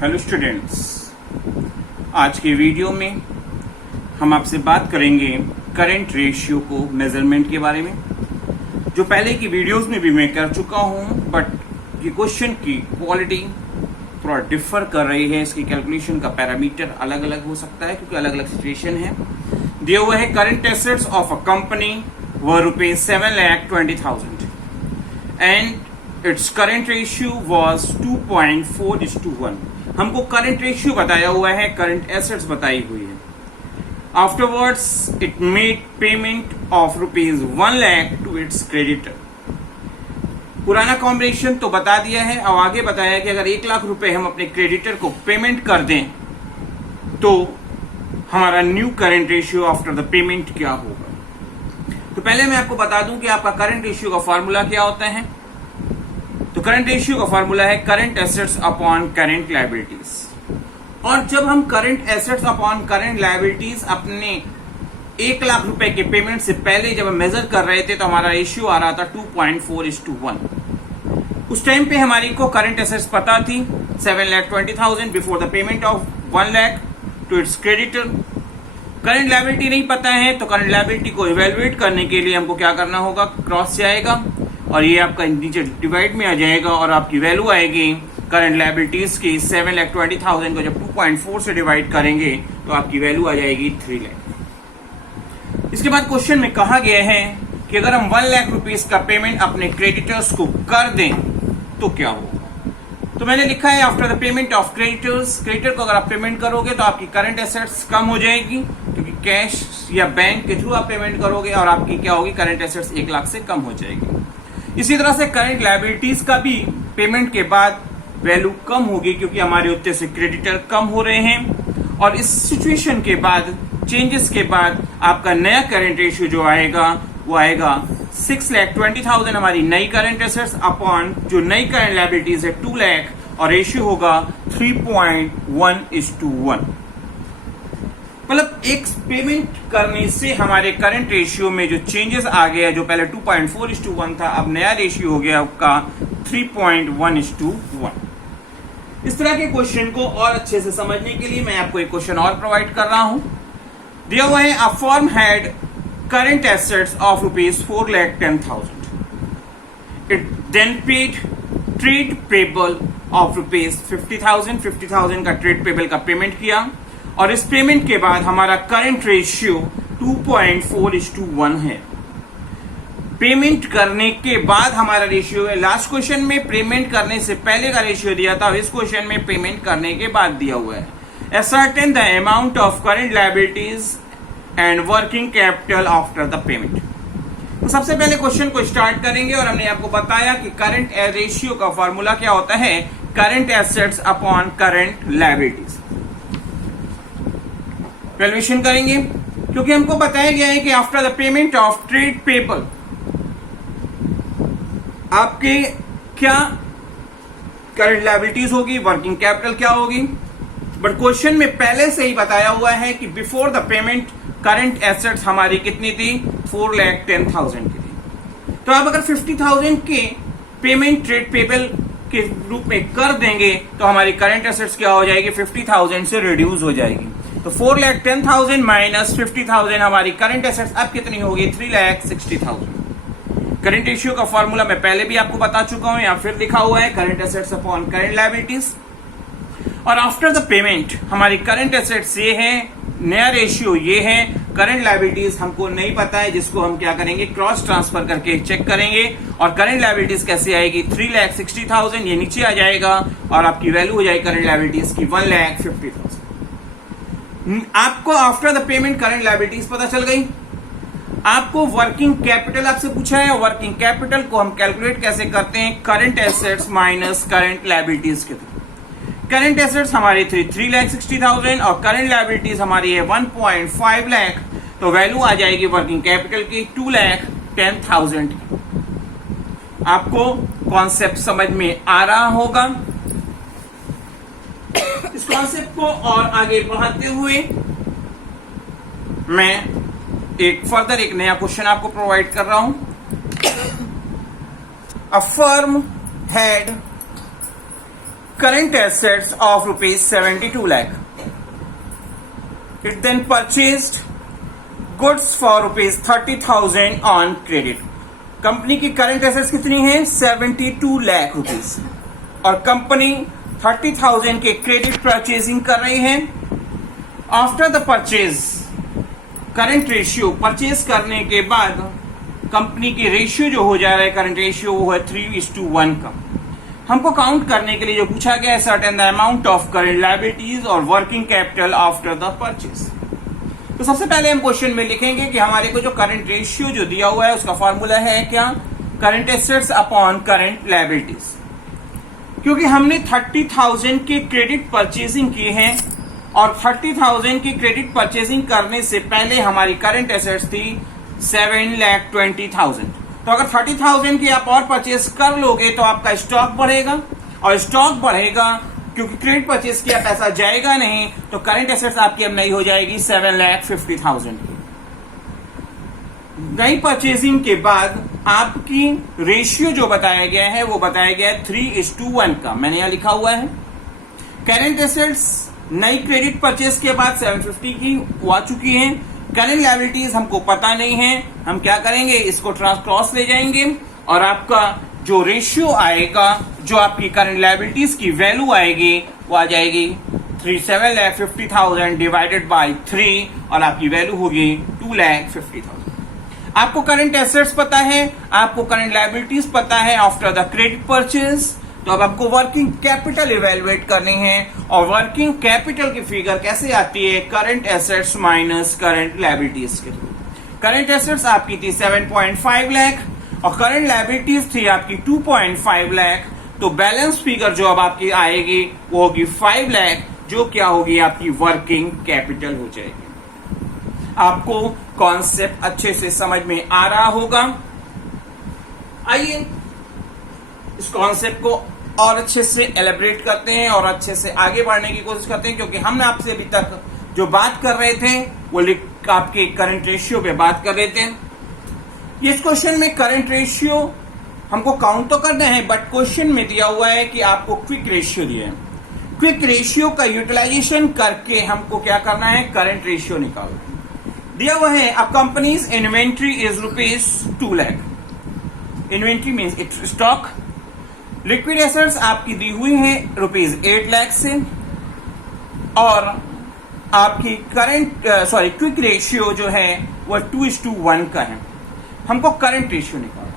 Hello students, आज के video में हम आपसे बात करेंगे करंट रेशियो को मेजरमेंट के बारे में। जो पहले की वीडियोस में भी मैं कर चुका हूं, बट ये क्वेश्चन की क्वालिटी थोड़ा डिफर कर रही है। इसकी कैलकुलेशन का पैरामीटर अलग अलग हो सकता है क्योंकि अलग अलग सिचुएशन है। दिया हुआ है current assets of a company were rupees 7,20,000 and its current ratio was 2.4:1। हमको करंट रेशियो बताया हुआ है, करंट एसेट्स बताई हुई है। Afterwards it made payment of rupees 1 lakh to its creditor. पुराना कॉम्बिनेशन तो बता दिया है, अब आगे बताया कि अगर 1 लाख रुपए हम अपने क्रेडिटर को पेमेंट कर दें तो हमारा new current ratio after the payment क्या होगा। तो पहले मैं आपको बता दूं कि आपका करंट रेशियो का फॉर्मूला क्या होता है। तो करंट रेशियो का फॉर्मूला है current assets upon current liabilities. और जब हम current assets upon current liabilities अपने 1 लाख रुपए के पेमेंट से पहले जब हम मेजर कर रहे थे तो हमारा रेशियो आ रहा था 2.4:1। उस टाइम पे हमारी को करंट एसेट्स पता थी 7,20,000 before the payment of 1 lakh to its creditor. Current liability नहीं पता है तो करंट लायबिलिटी को इवेलुएट करने के लिए हमको क्या करना होगा, क्रॉस जाएगा और ये आपका नीचे डिवाइड में आ जाएगा और आपकी वैल्यू आएगी करंट लायबिलिटीज की 7,20,000 को जब 2.4 से डिवाइड करेंगे तो आपकी वैल्यू आ जाएगी 3 लाख। इसके बाद क्वेश्चन में कहा गया है कि अगर हम 1 लाख रुपीस का पेमेंट अपने क्रेडिटर्स को कर दें तो क्या होगा। तो मैंने लिखा है after the payment of creditors, creditor को अगर आप पेमेंट करोगे तो आपकी करंट एसेट्स कम हो जाएगी क्योंकि कैश या बैंक के थ्रू आप पेमेंट करोगे और आपकी क्या होगी, करंट एसेट्स 1 लाख से कम हो जाएगी। इसी तरह से करंट लायबिलिटीज का भी पेमेंट के बाद वैल्यू कम होगी क्योंकि हमारे उत्ते से क्रेडिटर कम हो रहे हैं। और इस सिचुएशन के बाद, चेंजेस के बाद आपका नया करंट रेशियो जो आएगा वो आएगा 6,20,000 हमारी नई करंट एसेट्स अपॉन जो नई करंट लायबिलिटीज है 2 लाख और रेशियो होगा 3.1:1। मतलब एक पेमेंट करने से हमारे करंट रेशियो में जो चेंजेस आ गया, जो पहले 2.4:1 था अब नया रेशियो हो गया आपका 3.1:1। इस तरह के क्वेश्चन को और अच्छे से समझने के लिए मैं आपको एक क्वेश्चन और प्रोवाइड कर रहा हूं। दिया हुआ है a firm had current assets of rupees 4,10,000। It then paid trade payable of rupees 50,000 का ट्रेड पेबल का पेमेंट किया और इस पेमेंट के बाद हमारा करंट रेशियो 2.4:1 है। पेमेंट करने के बाद हमारा रेशियो है। लास्ट क्वेश्चन में पेमेंट करने से पहले का रेशियो दिया था, इस क्वेश्चन में पेमेंट करने के बाद दिया हुआ है। Ascertain the amount of current liabilities and working capital after the payment. तो सबसे पहले क्वेश्चन को स्टार्ट करेंगे और हमने आपको बताया कि करंट रेशियो का फॉर्मूला क्या होता है, current assets upon current liabilities. Valuation करेंगे क्योंकि हमको बताया गया है कि after the payment of trade payable आपके क्या करंट लायबिलिटीज होगी, वर्किंग कैपिटल क्या होगी। बट क्वेश्चन में पहले से ही बताया हुआ है कि before the payment current assets हमारी कितनी थी, 4,10,000 की थी। तो अब अगर 50,000 के पेमेंट ट्रेड पेबल के रूप में कर देंगे तो हमारी करंट एसेट्स क्या हो जाएगी, 50,000 से रिड्यूस हो जाएगी। तो 4,10,000 माइनस 50,000 हमारी करंट एसेट्स अब कितनी होगी, 3,60,000। करंट रेशियो का फॉर्मूला मैं पहले भी आपको बता चुका हूं, यहां फिर लिखा हुआ है current assets upon current liabilities. और आफ्टर द पेमेंट हमारी करंट एसेट्स ये है, नया रेशियो ये है, करंट लायबिलिटीज हमको नहीं पता है जिसको हम क्या करेंगे, क्रॉस ट्रांसफर करके चेक करेंगे। और करंट लायबिलिटीज कैसे आएगी, 3,60,000 ये नीचे आ जाएगा और आपकी वैल्यू हो जाएगी करंट लायबिलिटीज की 1,50,000। आपको after the payment current liabilities पता चल गई। आपको वर्किंग कैपिटल आपसे पूछा है, वर्किंग कैपिटल को हम कैलकुलेट कैसे करते हैं, current assets minus current liabilities के थ्रू। करंट एसेट्स हमारी थी 3,60,000 और करंट लायबिलिटीज हमारी है 1.5 लाख। तो वैल्यू आ जाएगी वर्किंग कैपिटल की 2,10,000। आपको कॉन्सेप्ट समझ में आ रहा होगा। इस कॉन्सेप्ट को और आगे बढ़ाते हुए मैं एक नया क्वेश्चन आपको प्रोवाइड कर रहा हूं। A firm had current assets of rupees 72 lakh. It then purchased goods for rupees 30,000 on credit. Company की करंट एसेट्स कितनी है? 72 लाख रुपीस, और कंपनी 30,000 के क्रेडिट परचेजिंग कर रही है. After the purchase current ratio, purchase करने के बाद कंपनी की रेशियो जो हो जा रहा है करंट रेशियो वो है 3:1 का. हमको काउंट करने के लिए जो पूछा गया है certain the amount of current liabilities और working capital after the purchase. तो सबसे पहले हम क्वेश्चन में लिखेंगे कि हमारे को जो करंट रेशियो जो दिया हुआ है उसका फॉर्मूला है क्या? Current assets upon current liabilities. क्योंकि हमने 30,000 के क्रेडिट परचेजिंग की है और 30,000 की क्रेडिट परचेजिंग करने से पहले हमारी करंट एसेट्स थी 7,20,000. तो अगर 30,000 की आप और परचेज कर लोगे तो आपका स्टॉक बढ़ेगा, और स्टॉक बढ़ेगा क्योंकि क्रेडिट परचेज किया पैसा जाएगा नहीं, तो करंट एसेट्स आपकी अब नई हो जाएगी 7,50,000 की. नई परचेजिंग के बाद आपकी रेशियो जो बताया गया है वो बताया गया है 3:1 का. मैंने यहां लिखा हुआ है करंट एसेट्स नई क्रेडिट परचेज के बाद 750 की आ चुकी है. करंट लायबिलिटीज हमको पता नहीं है, हम क्या करेंगे, इसको क्रॉस ले जाएंगे और आपका जो रेशियो आएगा, जो आपकी करंट लायबिलिटीज की वैल्यू आएगी वो आ जाएगी 7,50,000 डिवाइडेड बाय 3, और आपकी वैल्यू होगी 2,50,000. आपको करंट एसेट्स पता है, आपको करंट लायबिलिटीज पता है आफ्टर द क्रेडिट परचेज. तो अब आपको वर्किंग कैपिटल इवेलुएट करनी है, और वर्किंग कैपिटल की फिगर कैसे आती है? Current assets minus current liabilities के थ्रू. करंट एसेट्स आपकी थी 7.5 लाख और करंट लायबिलिटीज थी आपकी 2.5 लाख. तो बैलेंस फिगर जो अब आपकी आएगी वो होगी 5 लाख, जो क्या होगी आपकी वर्किंग कैपिटल हो जाएगी. आपको कॉन्सेप्ट अच्छे से समझ में आ रहा होगा. आइए इस कॉन्सेप्ट को और अच्छे से एलेबरेट करते हैं और अच्छे से आगे बढ़ने की कोशिश करते हैं, क्योंकि हमने आपसे अभी तक जो बात कर रहे थे वो आपके करंट रेशियो पे बात कर रहे थे. इस क्वेश्चन में करंट रेशियो हमको काउंट तो करना है, बट क्वेश्चन में दिया हुआ है कि आपको क्विक रेशियो दिया है. क्विक रेशियो का यूटिलाइजेशन करके हमको क्या करना है? करंट रेशियो निकालना है. दिया हुआ है अब companies inventory is rupees 2 lakh. Inventory means it stock. Liquid assets आपकी दी हुई है रुपीज 8 लाख से, और आपकी क्विक रेशियो जो है वो 2:1 का है. हमको करंट रेशियो निकालना है.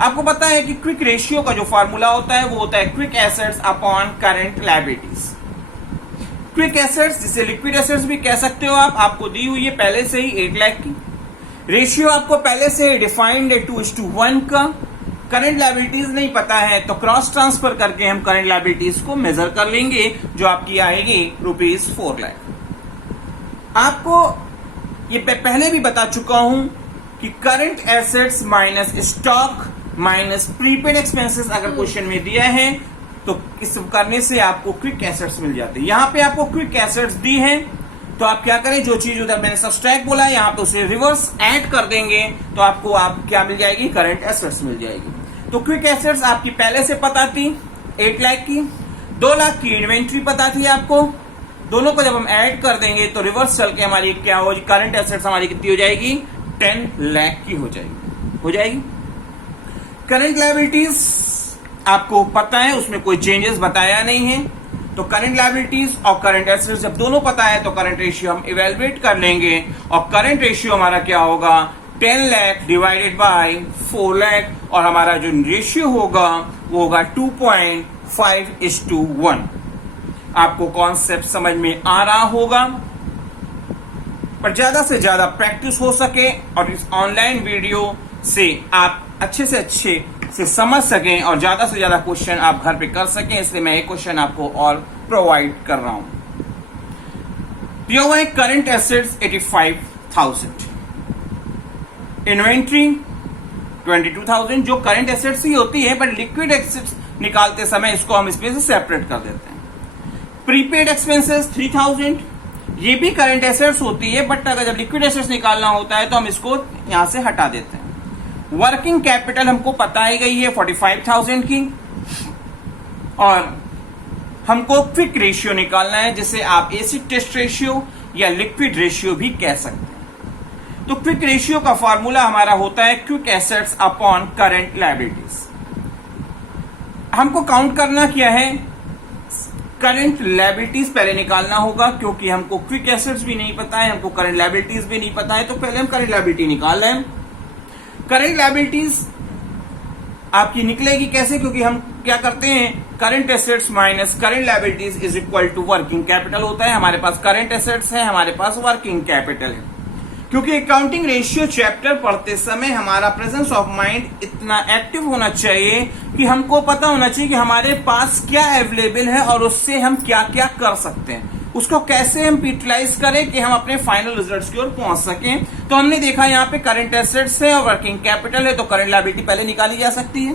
आपको पता है कि क्विक रेशियो का जो फॉर्मूला होता है वो होता है quick assets upon current liabilities. Quick assets जिसे लिक्विड एसेट्स भी कह सकते हो आप, आपको दी हुई है पहले से ही 8 लाख की. रेशियो आपको पहले से ही डिफाइंड है 2:1 का. करंट लायबिलिटीज नहीं पता है तो क्रॉस ट्रांसफर करके हम करंट लायबिलिटीज को मेजर कर लेंगे, जो आपकी आएगी रुपीज 4 लाख. आपको ये पहले भी बता चुका हूं कि current assets minus stock minus prepaid expenses अगर क्वेश्चन में दिया है तो इस करने से आपको क्विक एसेट्स मिल जाते हैं. यहां पे आपको क्विक एसेट्स दी है तो आप क्या करें, जो चीज उधर मैंने सब्सट्रैक्ट बोला है यहाँ पे उसे रिवर्स ऐड कर देंगे तो आपको क्या मिल जाएगी? करंट एसेट्स मिल जाएगी. तो क्विक एसेट्स आपकी पहले से पता थी 8 लाख की, 2 लाख की इन्वेंट्री पता थी आपको. दोनों को जब हम ऐड कर देंगे तो रिवर्स चल के हमारी क्या हो, करंट एसेट्स हमारी कितनी हो जाएगी? 10 लाख की हो जाएगी. करंट लायबिलिटीज आपको पता है, उसमें कोई चेंजेस बताया नहीं है. तो करंट लायबिलिटीज और करंट एसेट्स जब दोनों पता है तो करंट रेशियो हम इवेलुएट कर लेंगे, और करंट रेशियो हमारा क्या होगा? 10 लाख डिवाइडेड बाय 4 लाख, और हमारा जो रेशियो होगा वो होगा 2.5:1. आपको कॉन्सेप्ट समझ में आ रहा होगा, पर ज्यादा से ज्यादा प्रैक्टिस हो सके और इस ऑनलाइन वीडियो से आप अच्छे से समझ सकें और ज्यादा से ज्यादा क्वेश्चन आप घर पे कर सकें, इसलिए मैं एक क्वेश्चन आपको और प्रोवाइड कर रहा हूं. दिया हुआ है करंट एसेट्स 85,000, इन्वेंट्री 22,000, जो करंट एसेट्स ही होती है, बट लिक्विड एसेट्स निकालते समय इसको हम इसमें से सेपरेट कर देते हैं. प्रीपेड एक्सपेंसेस 3,000, ये भी करंट एसेट्स होती है, बट अगर जब लिक्विड एसेट्स निकालना होता है तो हम इसको यहां से हटा देते हैं. वर्किंग कैपिटल हमको पता ही गई है 45,000 की, और हमको क्विक रेशियो निकालना है, जिसे आप एसिड टेस्ट रेशियो या लिक्विड रेशियो भी कह सकते हैं। तो क्विक रेशियो का फॉर्मूला हमारा होता है quick assets upon current liabilities. हमको काउंट करना क्या है, करंट लायबिलिटीज पहले निकालना होगा, क्योंकि हमको क्विक एसेट्स भी नहीं पता है, हमको करंट लायबिलिटीज भी नहीं पता है। तो पहले हम करंट लायबिलिटी निकाल रहे हैं। करंट लायबिलिटीज आपकी निकलेगी कैसे, क्योंकि हम क्या करते हैं, current assets minus current liabilities is equal to working capital होता है। हमारे पास करंट एसेट्स है, हमारे पास वर्किंग कैपिटल है। क्योंकि अकाउंटिंग रेशियो चैप्टर पढ़ते समय हमारा प्रेजेंस ऑफ माइंड इतना एक्टिव होना चाहिए कि हमको पता होना चाहिए कि हमारे पास क्या अवेलेबल है और उससे हम क्या क्या कर सकते हैं, उसको कैसे हम यूटिलाइज करें कि हम अपने फाइनल रिजल्ट्स की ओर पहुंच सकें। तो हमने देखा यहाँ पे करंट एसेट्स है और वर्किंग कैपिटल है, तो करंट लायबिलिटी पहले निकाली जा सकती है,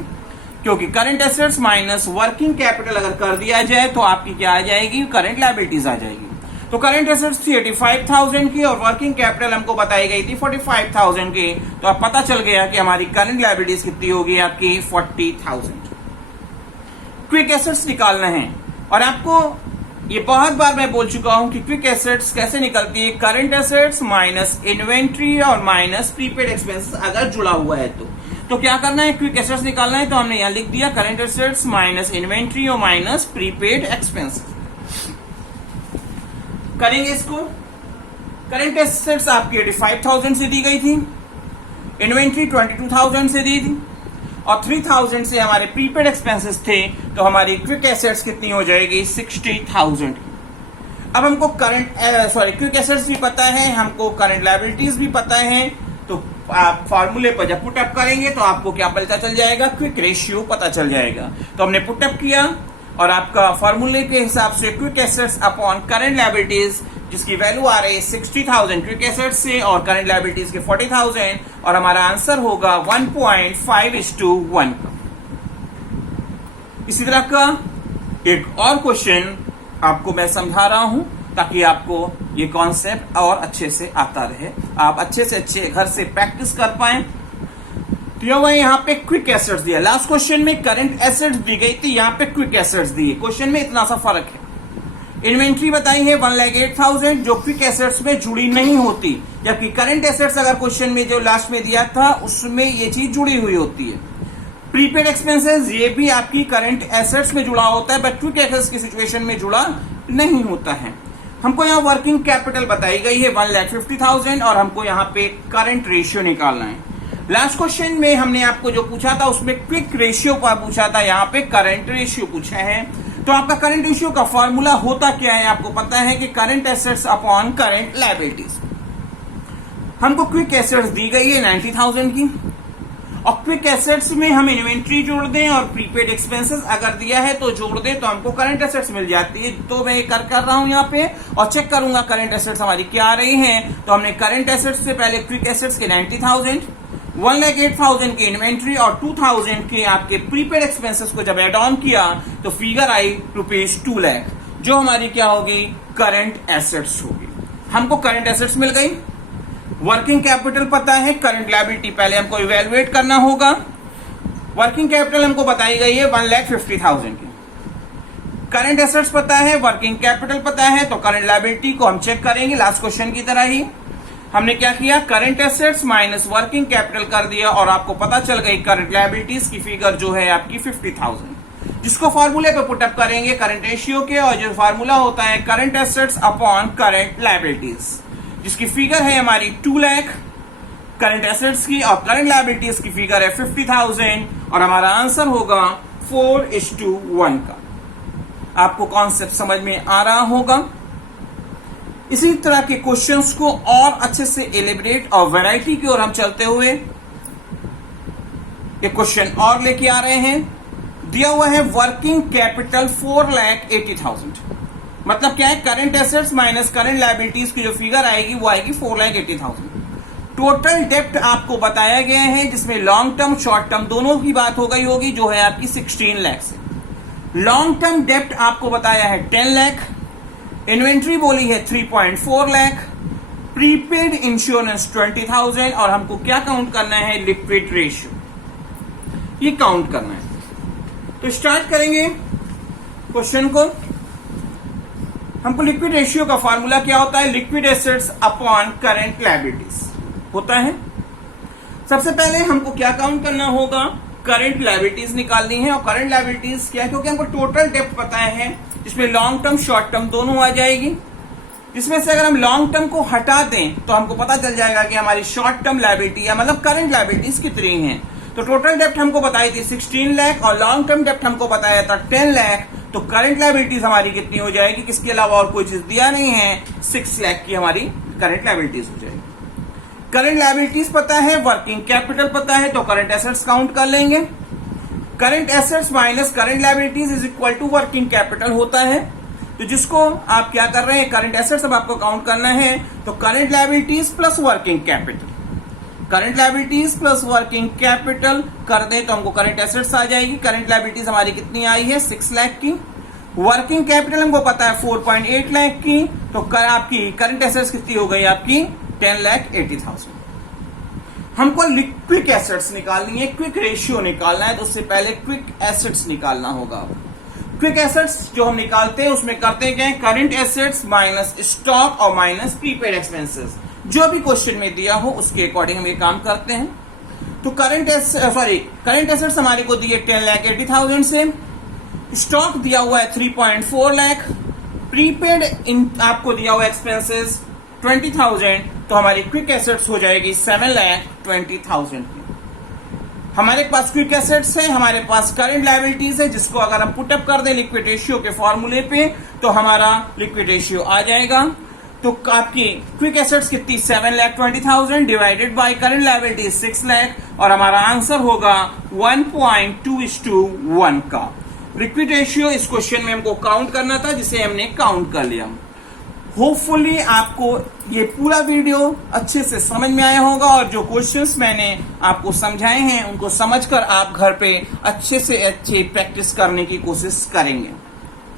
क्योंकि current assets minus working capital अगर कर दिया जाए तो आपकी क्या आ जाएगी, करंट लायबिलिटीज आ जाएगी। तो करंट एसेट्स थी 85,000 की और वर्किंग कैपिटल हमको बताई गई थी 45,000 की। तो अब पता चल गया कि हमारी करंट लायबिलिटीज कितनी होगी, आपकी 40,000। क्विक एसेट्स निकालना है, और आपको ये बहुत बार मैं बोल चुका हूं कि क्विक एसेट्स कैसे निकलती है, करंट एसेट्स माइनस इन्वेंट्री और माइनस प्रीपेड एक्सपेंसेस अगर जुड़ा हुआ है तो क्या करना है, क्विक एसेट्स निकालना है। तो हमने यहां लिख दिया करंट एसेट्स माइनस इन्वेंट्री और माइनस प्रीपेड एक्सपेंसेस। करेंगे इसको। करंट एसेट्स आपकी 85,000 से दी गई थी, इन्वेंट्री 22,000 से दी थी और 3,000 से हमारे प्रीपेड एक्सपेंसेस थे। तो हमारी क्विक एसेट्स कितनी हो जाएगी, 60,000। अब हमको क्विक एसेट्स भी पता है, हमको करंट लायबिलिटीज भी पता है। तो आप फॉर्मूले पर जब पुटअप करेंगे तो आपको क्या पता चल जाएगा, क्विक रेशियो पता चल जाएगा। तो हमने पुटअप किया और आपका फॉर्मूले के हिसाब से quick assets upon current liabilities, जिसकी वैल्यू आ रही है 60,000 क्विक एसेट्स से और करंट लायबिलिटीज के 40,000, और हमारा आंसर होगा 1.5:1। इसी तरह का एक और क्वेश्चन आपको मैं समझा रहा हूं ताकि आपको ये कॉन्सेप्ट और अच्छे से आता रहे, आप अच्छे से अच्छे घर से प्रैक्टिस कर पाए। तो यहाँ पे क्विक एसेट्स दिया, लास्ट क्वेश्चन में करंट एसेट्स दी गई थी, यहाँ पे क्विक एसेट्स दिए। क्वेश्चन में इतना सा फर्क है। इन्वेंट्री बताई है 1,08,000 जो क्विक एसेट्स में जुड़ी नहीं होती, जबकि करंट एसेट्स अगर क्वेश्चन में जो लास्ट में दिया था उसमें ये चीज जुड़ी हुई होती है। प्रीपेड एक्सपेंसेस ये भी आपकी करंट एसेट्स में जुड़ा होता है, बट क्विक एसेट्स की सिचुएशन में जुड़ा नहीं होता है। हमको यहाँ वर्किंग कैपिटल बताई गई है 1,50,000 और हमको यहाँ पे करंट रेशियो निकालना है। लास्ट क्वेश्चन में हमने आपको जो पूछा था उसमें क्विक रेशियो का पूछा था, यहाँ पे करंट रेशियो पूछा है। तो आपका करंट रेशियो का फॉर्मूला होता क्या है, आपको पता है कि current assets upon current liabilities. हमको क्विक एसेट्स दी गई है 90,000 की, और क्विक एसेट्स में हम इन्वेंट्री जोड़ दें और प्रीपेड एक्सपेंसेस अगर दिया है तो जोड़ दें तो हमको करंट एसेट्स मिल जाती है। तो मैं कर रहा हूं यहाँ पे और चेक करूंगा करंट एसेट्स हमारी क्या आ रही हैं। तो हमने करंट एसेट्स से पहले क्विक एसेट्स के 90,000, 1,08,000 की इन्वेंट्री और 2,000 के आपके प्रीपेड एक्सपेंसेस को जब एड ऑन किया तो फिगर आई ₹2 लाख, जो हमारी क्या होगी, करंट एसेट्स होगी। हमको करंट एसेट्स मिल गई, वर्किंग कैपिटल पता है, करंट लायबिलिटी पहले हमको इवेलुएट करना होगा। वर्किंग कैपिटल हमको बताई गई है 1,50,000 की, करंट एसेट्स पता है, वर्किंग कैपिटल पता है, तो करंट लायबिलिटी को हम चेक करेंगे लास्ट क्वेश्चन की तरह ही। हमने क्या किया, current assets minus working capital कर दिया और आपको पता चल गई करंट लायबिलिटीज की फिगर जो है आपकी 50,000, जिसको फॉर्मूले पे पुटअप करेंगे करंट रेशियो के, और जो फॉर्मूला होता है current assets upon current liabilities, जिसकी फिगर है हमारी 2 लाख करंट एसेट्स की और करंट लायबिलिटीज की फिगर है 50,000, और हमारा आंसर होगा 4:1 का। आपको कॉन्सेप्ट समझ में आ रहा होगा। इसी तरह के क्वेश्चंस को और अच्छे से एलिब्रेट और वैरायटी की ओर हम चलते हुए एक क्वेश्चन और लेके आ रहे हैं। दिया हुआ है वर्किंग कैपिटल 4,80,000, मतलब क्या है, current assets minus current liabilities की जो फिगर आएगी वो आएगी 4,80,000। टोटल डेप्ट आपको बताया गया है जिसमें लॉन्ग टर्म शॉर्ट टर्म दोनों की बात हो गई होगी, जो है आपकी 16 लाख से। लॉन्ग टर्म डेप्ट आपको बताया है 10 लाख, इन्वेंट्री बोली है 3.4 लाख, प्रीपेड इंश्योरेंस 20,000, और हमको क्या काउंट करना है, लिक्विड रेशियो, ये काउंट करना है। तो स्टार्ट करेंगे क्वेश्चन को। हमको लिक्विड रेशियो का फॉर्मूला क्या होता है, liquid assets upon current liabilities होता है। सबसे पहले हमको क्या काउंट करना होगा, करंट लायबिलिटीज निकालनी है। और करंट लायबिलिटीज क्या है, क्योंकि हमको टोटल डेप्थ पता है जिसमें लॉन्ग टर्म शॉर्ट टर्म दोनों आ जाएगी, जिसमें से अगर हम लॉन्ग टर्म को हटा दें तो हमको पता चल जाएगा कि हमारी शॉर्ट टर्म लायबिलिटी या मतलब करंट लायबिलिटीज कितनी हैं। तो टोटल डेप्थ हमको बताई थी 16 लाख और लॉन्ग टर्म डेप्थ हमको बताया था 10 लाख। तो करंट लायबिलिटीज हमारी कितनी हो जाएगी, किसके अलावा और कोई चीज दिया नहीं है, 6 लाख की हमारी करंट लायबिलिटीज हो जाएगी। करंट लायबिलिटीज पता है, वर्किंग कैपिटल पता है, तो करंट एसेट्स काउंट कर लेंगे। Current assets minus current liabilities is equal to working capital होता है। तो जिसको आप क्या कर रहे हैं, करंट एसेट्स अब आपको काउंट करना है, तो current liabilities plus working capital, current liabilities plus working capital कर दें तो हमको करंट एसेट्स आ जाएगी। करंट लायबिलिटीज हमारी कितनी आई है, 6 लाख की। वर्किंग कैपिटल हमको पता है 4.8 लाख की। तो आपकी करंट एसेट्स कितनी हो गई आपकी, 10,80,000। हमको क्विक एसेट्स निकालनी है, क्विक रेशियो निकालना है, तो उससे पहले क्विक एसेट्स निकालना होगा। क्विक एसेट्स जो हम निकालते हैं उसमें करते क्या है, करंट एसेट्स माइनस स्टॉक और माइनस प्रीपेड एक्सपेंसेस, जो भी क्वेश्चन में दिया हो उसके अकॉर्डिंग हम ये काम करते हैं। तो करंट एसेट्स हमारे को दिए 10,80,000 से, स्टॉक दिया हुआ है 3.4 लाख, प्रीपेड आपको दिया हुआ एक्सपेंसेस 20,000, तो हमारी क्विक एसेट्स हो जाएगी 7,20,000 की। हमारे पास क्विक एसेट्स है, हमारे पास करंट लायबिलिटीज है, जिसको अगर हम पुटअप कर दें लिक्विड रेशियो के फॉर्मूले पे तो हमारा लिक्विड रेशियो आ जाएगा। तो आपकी क्विक एसेट्स कितनी, 7,20,000 divided by current liabilities 6 lakh, और हमारा आंसर होगा 1.2:1 का लिक्विड रेशियो। इस क्वेश्चन में हमको काउंट करना था, जिसे हमने काउंट कर लिया। होपफुली आपको ये पूरा वीडियो अच्छे से समझ में आया होगा, और जो क्वेश्चंस मैंने आपको समझाए हैं उनको समझकर आप घर पे अच्छे से अच्छे प्रैक्टिस करने की कोशिश करेंगे।